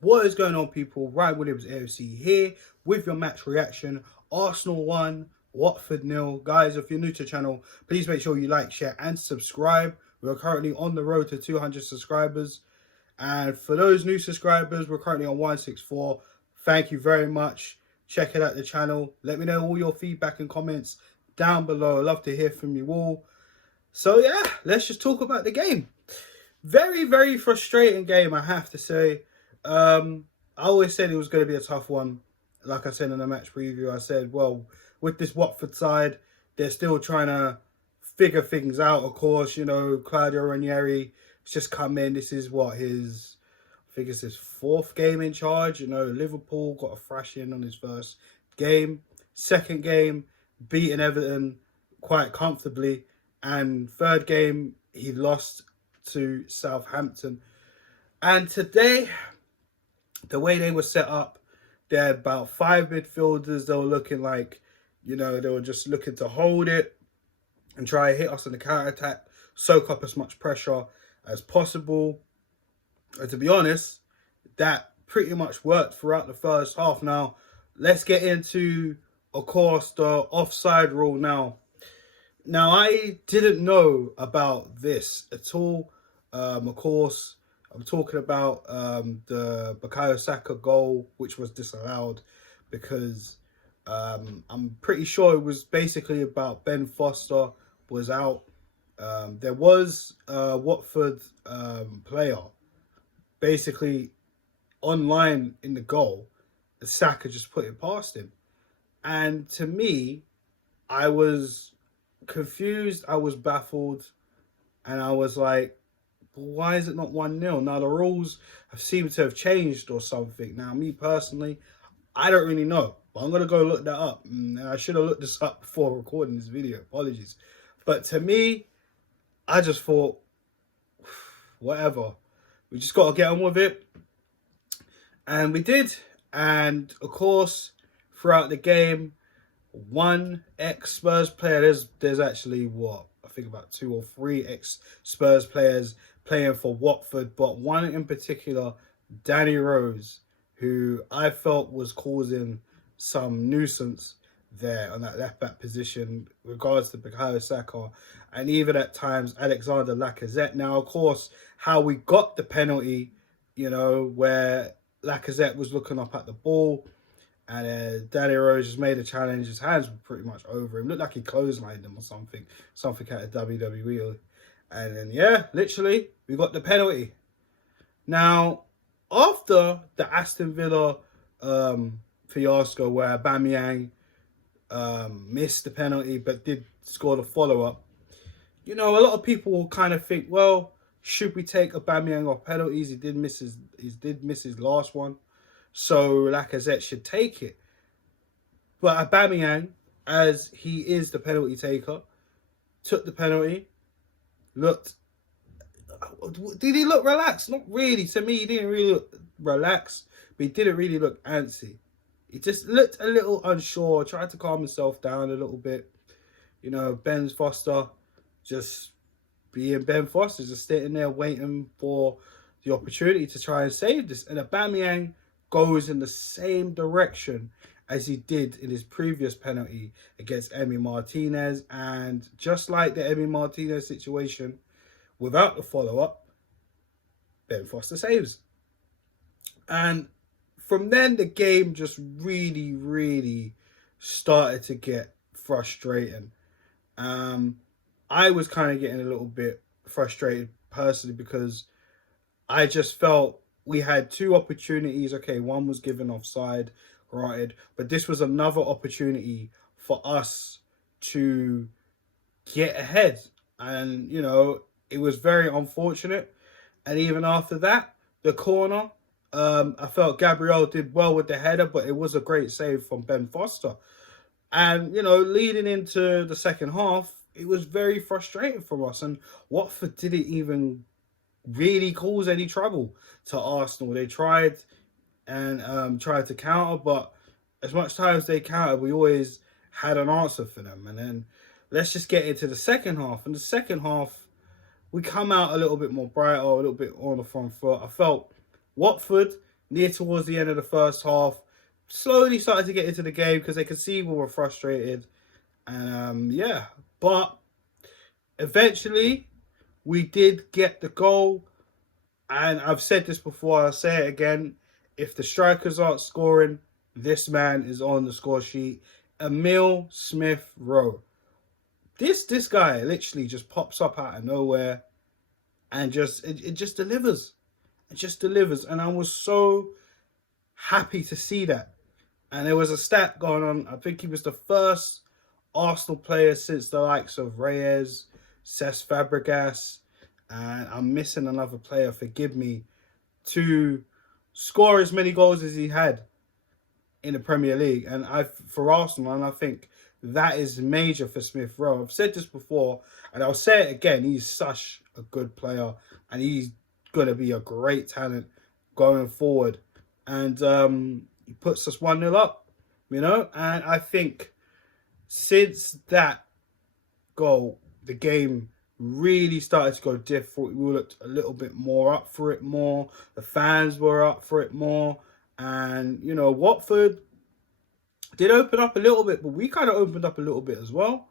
What is going on, people? Ryan Williams AFC here with your match reaction. Arsenal 1, Watford 0. Guys, if you're new to the channel, please make sure you like, share, and subscribe. We're currently on the road to 200 subscribers. And for those new subscribers, we're currently on 164. Thank you very much. Check it out the channel. Let me know all your feedback and comments down below. I'd love to hear from you all. So yeah, let's just talk about the game. Very, very frustrating game, I have to say. I always said it was going to be a tough one. Like I said in the match preview, I said, well, with this Watford side, they're still trying to figure things out. Of course, you know, Claudio Ranieri has just come in. This is what I think it's his fourth game in charge. You know, Liverpool got a thrashing on his first game. Second game, beating Everton quite comfortably. And third game, he lost to Southampton. And today, the way they were set up, they had about 5 midfielders. They were looking like, you know, they were just looking to hold it and try to hit us in the counter-attack, soak up as much pressure as possible. And to be honest, that pretty much worked throughout the first half. Now, let's get into, of course, the offside rule now. Now, I didn't know about this at all. Of course, I'm talking about the Bukayo Saka goal, which was disallowed because I'm pretty sure it was basically about Ben Foster was out. There was a Watford player basically online in the goal. Saka just put it past him. And to me, I was confused, I was baffled, and I was like, why is it not 1-0? Now, the rules have seemed to have changed or something. Now, me personally, I don't really know, but I'm going to go look that up. And I should have looked this up before recording this video. Apologies. But to me, I just thought, whatever. We just got to get on with it. And we did. And, of course, throughout the game, one ex-Spurs player, there's actually, what, I think about 2 or 3 ex-Spurs players playing for Watford, but one in particular, Danny Rowe, who I felt was causing some nuisance there on that left-back position regards to Bukayo Saka, and even at times Alexander Lacazette. Now, of course, how we got the penalty, you know, where Lacazette was looking up at the ball, and Danny Rose just made a challenge. His hands were pretty much over him. Looked like he clotheslined him or something out of WWE. And then, yeah, literally, we got the penalty. Now, after the Aston Villa fiasco where Aubameyang missed the penalty but did score the follow-up, you know, a lot of people will kind of think, well, should we take Aubameyang off penalties? He did miss his last one, so Lacazette should take it. But Aubameyang, as he is the penalty taker, took the penalty. Did he look relaxed? Not really. To me, he didn't really look relaxed, but he didn't really look antsy. He just looked a little unsure, tried to calm himself down a little bit. You know, Ben Foster just being Ben Foster, just sitting there waiting for the opportunity to try and save this. And Aubameyang goes in the same direction as he did in his previous penalty against Emi Martinez. And just like the Emi Martinez situation, without the follow-up, Ben Foster saves. And from then, the game just really, really started to get frustrating. I was kind of getting a little bit frustrated personally because I just felt we had 2 opportunities. Okay, one was given offside, granted, but this was another opportunity for us to get ahead. And, you know, it was very unfortunate. And even after that, the corner, I felt Gabriel did well with the header, but it was a great save from Ben Foster. And, you know, leading into the second half, it was very frustrating for us. And Watford didn't even really cause any trouble to Arsenal. They tried and tried to counter, but as much time as they countered, we always had an answer for them. And then let's just get into the second half. In the second half, we come out a little bit more brighter, a little bit on the front foot. I felt Watford near towards the end of the first half, slowly started to get into the game because they could see we were frustrated. And yeah, but eventually we did get the goal. And I've said this before, I'll say it again. If the strikers aren't scoring, this man is on the score sheet. Emile Smith Rowe. This guy literally just pops up out of nowhere and it just delivers. It just delivers. And I was so happy to see that. And there was a stat going on. I think he was the first Arsenal player since the likes of Reyes, Cesc Fabregas, and I'm missing another player, forgive me, to score as many goals as he had in the Premier League. And for Arsenal, and I think that is major for Smith Rowe. I've said this before, and I'll say it again. He's such a good player, and he's going to be a great talent going forward. And he puts us 1-0 up, you know. And I think since that goal, the game really started to go different. We looked a little bit more up for it more. The fans were up for it more. And, you know, Watford did open up a little bit, but we kind of opened up a little bit as well.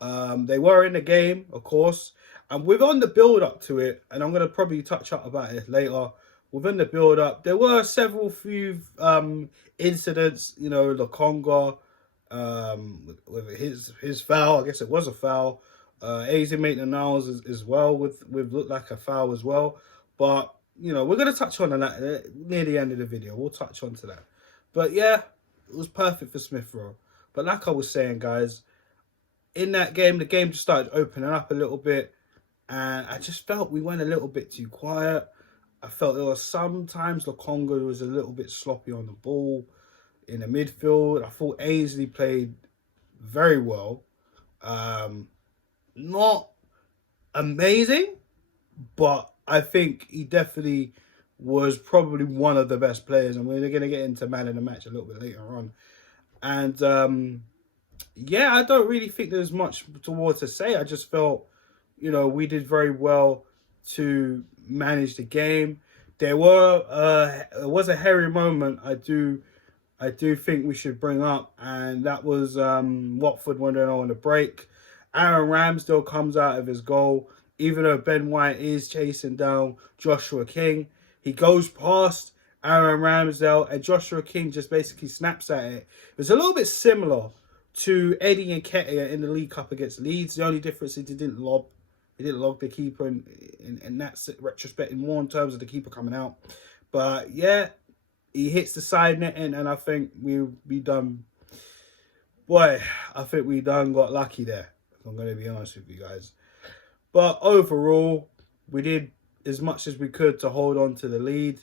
They were in the game, of course. And within the build-up to it, and I'm going to probably touch up about it later, within the build-up, there were few incidents, you know, the Conga, with his foul. I guess it was a foul. Easy Maitland-Niles as well with looked like a foul as well. But, you know, we're going to touch on that near the end of the video. We'll touch on to that. But, yeah, it was perfect for Smith Rowe. But like I was saying, guys, in that game, the game just started opening up a little bit. And I just felt we went a little bit too quiet. I felt there was sometimes Lokonga was a little bit sloppy on the ball in the midfield. I thought Ainsley played very well. Not amazing, but I think he definitely was probably one of the best players. And we're going to get into man of the match a little bit later on. And yeah, I don't really think there's much more to say. I just felt, you know, we did very well to manage the game. There was a hairy moment I do think we should bring up, and that was Watford when they're on the break. Aaron Ramsdale comes out of his goal, even though Ben White is chasing down Joshua King. He goes past Aaron Ramsdale, and Joshua King just basically snaps at it. It was a little bit similar to Eddie Nketiah in the League Cup against Leeds. The only difference is he didn't lob the keeper in that retrospect, more in terms of the keeper coming out. But yeah, he hits the side netting, and I think we done. Boy, I think we done got lucky there. I'm going to be honest with you guys. But overall, we did as much as we could to hold on to the lead.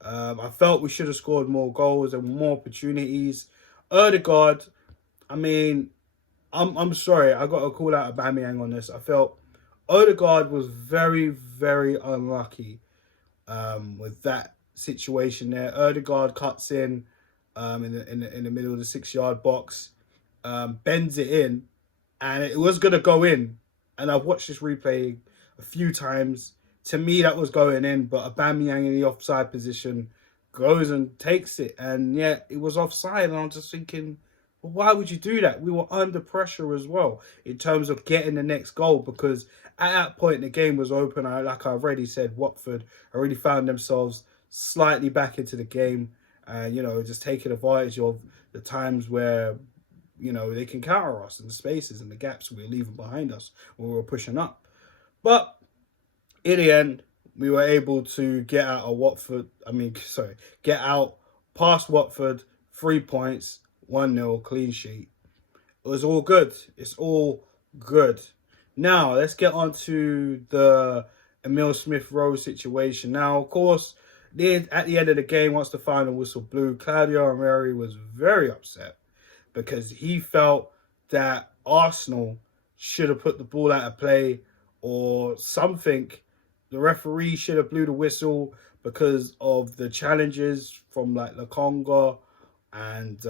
I felt we should have scored more goals and more opportunities. Odegaard, I mean, I'm sorry, I got to call out Aubameyang on this. I felt Odegaard was very, very unlucky with that situation there. Odegaard cuts in in the middle of the 6-yard box, bends it in, and it was going to go in. And I've watched this replay a few times. To me, that was going in, but Aubameyang in the offside position goes and takes it. And yeah, it was offside. And I'm just thinking, well, why would you do that? We were under pressure as well in terms of getting the next goal, because at that point, the game was open. Like I already said, Watford already found themselves slightly back into the game, and, you know, just taking advantage of the times where, you know, they can counter us and the spaces and the gaps we were leaving behind us when we were pushing up. But in the end, we were able to get out of Watford. Get out past Watford, 3 points, 1-0, clean sheet. It was all good. It's all good. Now, let's get on to the Emile Smith Rowe situation. Now, of course, at the end of the game, once the final whistle blew, Claudio Ranieri was very upset because he felt that Arsenal should have put the ball out of play or something. The referee should have blew the whistle because of the challenges from like Lokonga and,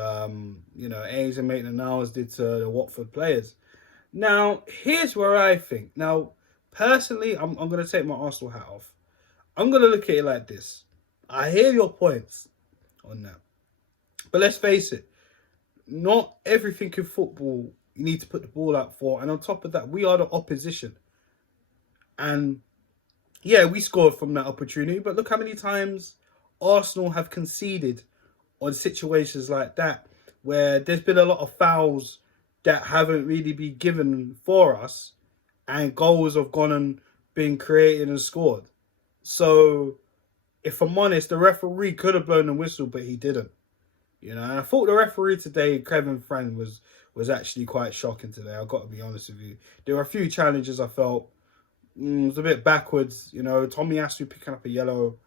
you know, Ainsley Maitland-Niles did to the Watford players. Now, here's where I think. Now, personally, I'm going to take my Arsenal hat off. I'm going to look at it like this. I hear your points. on that. But let's face it, not everything in football you need to put the ball out for. And on top of that, we are the opposition. And yeah, we scored from that opportunity, but look how many times Arsenal have conceded on situations like that, where there's been a lot of fouls that haven't really been given for us, and goals have gone and been created and scored. So, if I'm honest, the referee could have blown the whistle, but he didn't. You know, and I thought the referee today, Kevin Friend, was actually quite shocking today. I've got to be honest with you. There were a few challenges I felt was a bit backwards. You know, Tommy Asu picking up a yellow,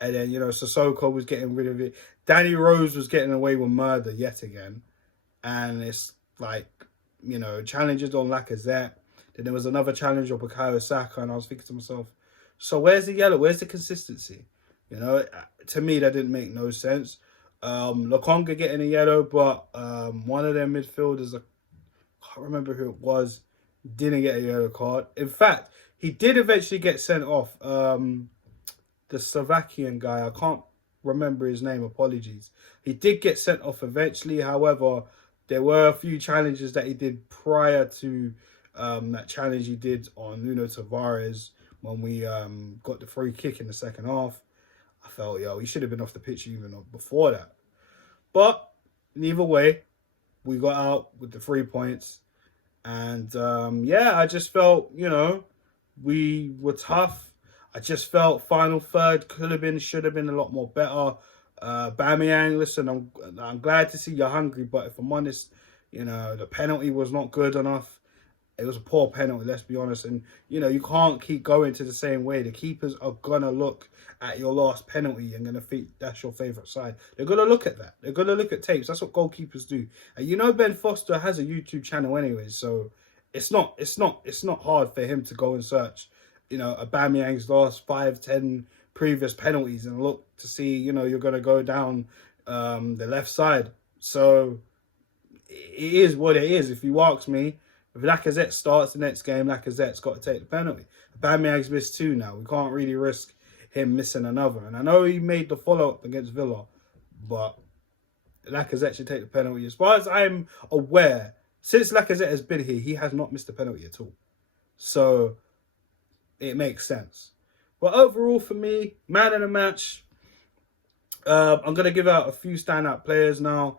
and then, you know, Sissoko was getting rid of it. Danny Rose was getting away with murder yet again. And it's like, you know, challenges on Lacazette. Then there was another challenge on Bukayo Saka, and I was thinking to myself, so where's the yellow? Where's the consistency? You know, to me, that didn't make no sense. Lokonga getting a yellow, but one of their midfielders, I can't remember who it was, didn't get a yellow card. In fact, he did eventually get sent off. The Slovakian guy, I can't remember his name, apologies. He did get sent off eventually. However, there were a few challenges that he did prior to that challenge he did on Nuno Tavares when we got the free kick in the second half. I felt, yo, he should have been off the pitch even before that. But either way, we got out with the 3 points. And yeah, I just felt, you know, we were tough. I just felt final third could have been, should have been a lot more better. Bamiyang, listen, I'm glad to see you're hungry, but if I'm honest, you know, the penalty was not good enough. It was a poor penalty, let's be honest. And, you know, you can't keep going to the same way. The keepers are going to look at your last penalty and going to think that's your favourite side. They're going to look at that. They're going to look at tapes. That's what goalkeepers do. And you know Ben Foster has a YouTube channel anyway, so it's not hard for him to go and search, you know, Aubameyang's last 5-10 previous penalties and look to see, you know, you're going to go down the left side. So it is what it is. If you ask me, if Lacazette starts the next game, Lacazette's got to take the penalty. Aubameyang's missed 2 now. We can't really risk him missing another. And I know he made the follow-up against Villa, but Lacazette should take the penalty. As far as I'm aware, since Lacazette has been here, he has not missed a penalty at all. So it makes sense. But overall, for me, man of the match, I'm going to give out a few standout players now.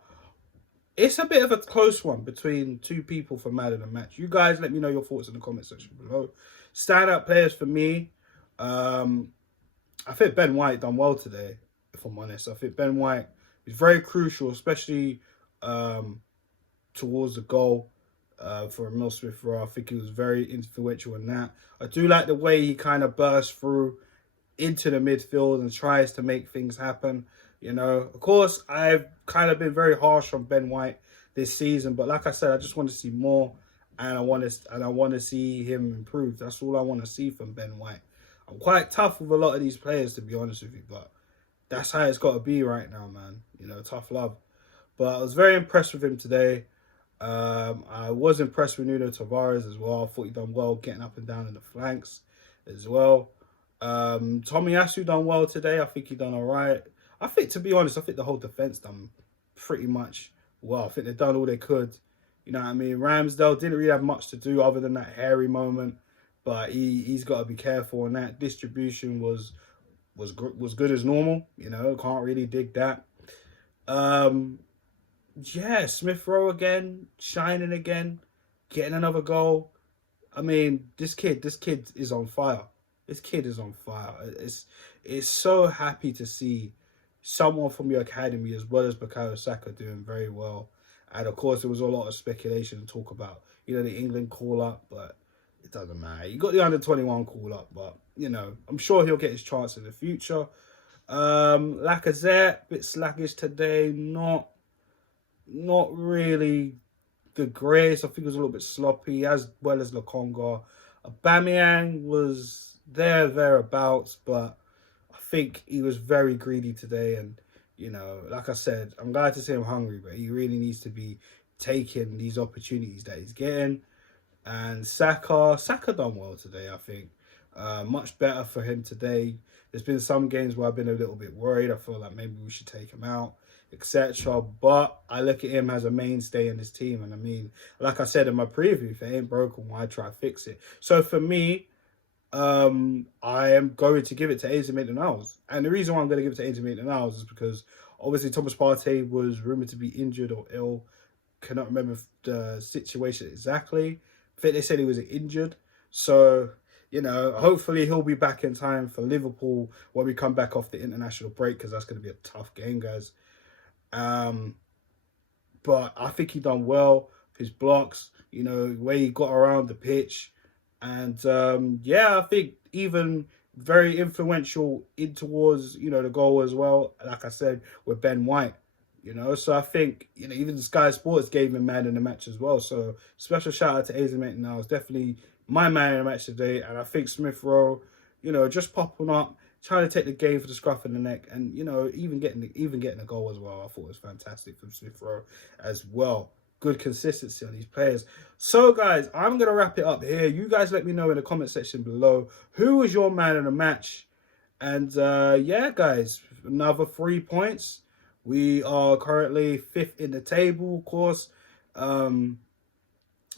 It's a bit of a close one between 2 people for man of the match. You guys let me know your thoughts in the comment section below. Standout players for me, I think Ben White done well today, if I'm honest. I think Ben White is very crucial, especially towards the goal for Emile Smith Rowe. I think he was very influential in that. I do like the way he kind of bursts through into the midfield and tries to make things happen. You know, of course, I've kind of been very harsh on Ben White this season, but like I said, I just want to see more, and I want to see him improve. That's all I want to see from Ben White. I'm quite tough with a lot of these players, to be honest with you, but that's how it's got to be right now, man. You know, tough love. But I was very impressed with him today. I was impressed with Nuno Tavares as well. I thought he done well getting up and down in the flanks as well. Tomiyasu done well today. I think he done all right. I think, to be honest, I think the whole defence done pretty much well. I think they've done all they could. You know what I mean? Ramsdale didn't really have much to do other than that hairy moment, but he's got to be careful on that. Distribution was good as normal. You know, can't really dig that. Yeah, Smith Rowe again, shining again, getting another goal. I mean, this kid is on fire. This kid is on fire. It's so happy to see someone from your academy as well as Bukayo Saka doing very well. And of course, there was a lot of speculation and talk about, you know, the England call-up, but it doesn't matter. You got the under-21 call-up, but, you know, I'm sure he'll get his chance in the future. Lacazette, bit slackish today, not really the greatest. I think it was a little bit sloppy, as well as Lokonga. Aubameyang was thereabouts, but I think he was very greedy today. And, you know, like I said, I'm glad to see him hungry, but he really needs to be taking these opportunities that he's getting. And Saka done well today, I think. Much better for him today. There's been some games where I've been a little bit worried. I feel like maybe we should take him out, etc. But I look at him as a mainstay in this team. And I mean, like I said in my preview, if it ain't broken, why try to fix it? So for me, I am going to give it to AZ Maitland-Niles. And the reason why I'm going to give it to AZ Maitland-Niles is because obviously Thomas Partey was rumoured to be injured or ill. Cannot remember the situation exactly. I think they said he was injured. So, you know, hopefully he'll be back in time for Liverpool when we come back off the international break, because that's going to be a tough game, guys. But I think he done well. His blocks, you know, the way he got around the pitch. And yeah, I think even very influential in towards, you know, the goal as well. Like I said, with Ben White, you know. So I think, you know, even Sky Sports gave him man in the match as well. So special shout out to AZ Maitland-Niles. Definitely my man in the match today. And I think Smith Rowe, you know, just popping up, trying to take the game for the scruff of the neck, and you know, even getting the goal as well. I thought it was fantastic from Smith Rowe as well. Good consistency on these players. So guys, I'm gonna wrap it up here. You guys let me know in the comment section below who was your man in the match. And yeah, guys, another 3 points. We are currently 5th in the table, of course.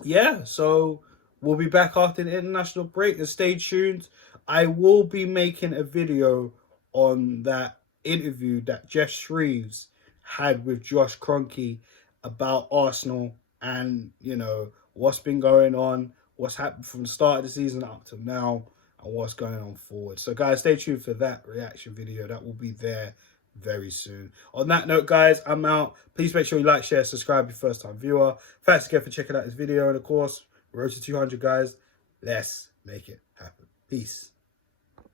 Yeah, so we'll be back after the international break, and stay tuned. I will be making a video on that interview that Jeff Shreves had with Josh Kroenke about Arsenal, and, you know, what's been going on, what's happened from the start of the season up to now, and what's going on forward. So guys, stay tuned for that reaction video. That will be there very soon. On that note, guys, I'm out. Please make sure you like, share, subscribe if you're a first time viewer. Thanks again for checking out this video, and of course, road to 200, guys. Let's make it happen. Peace.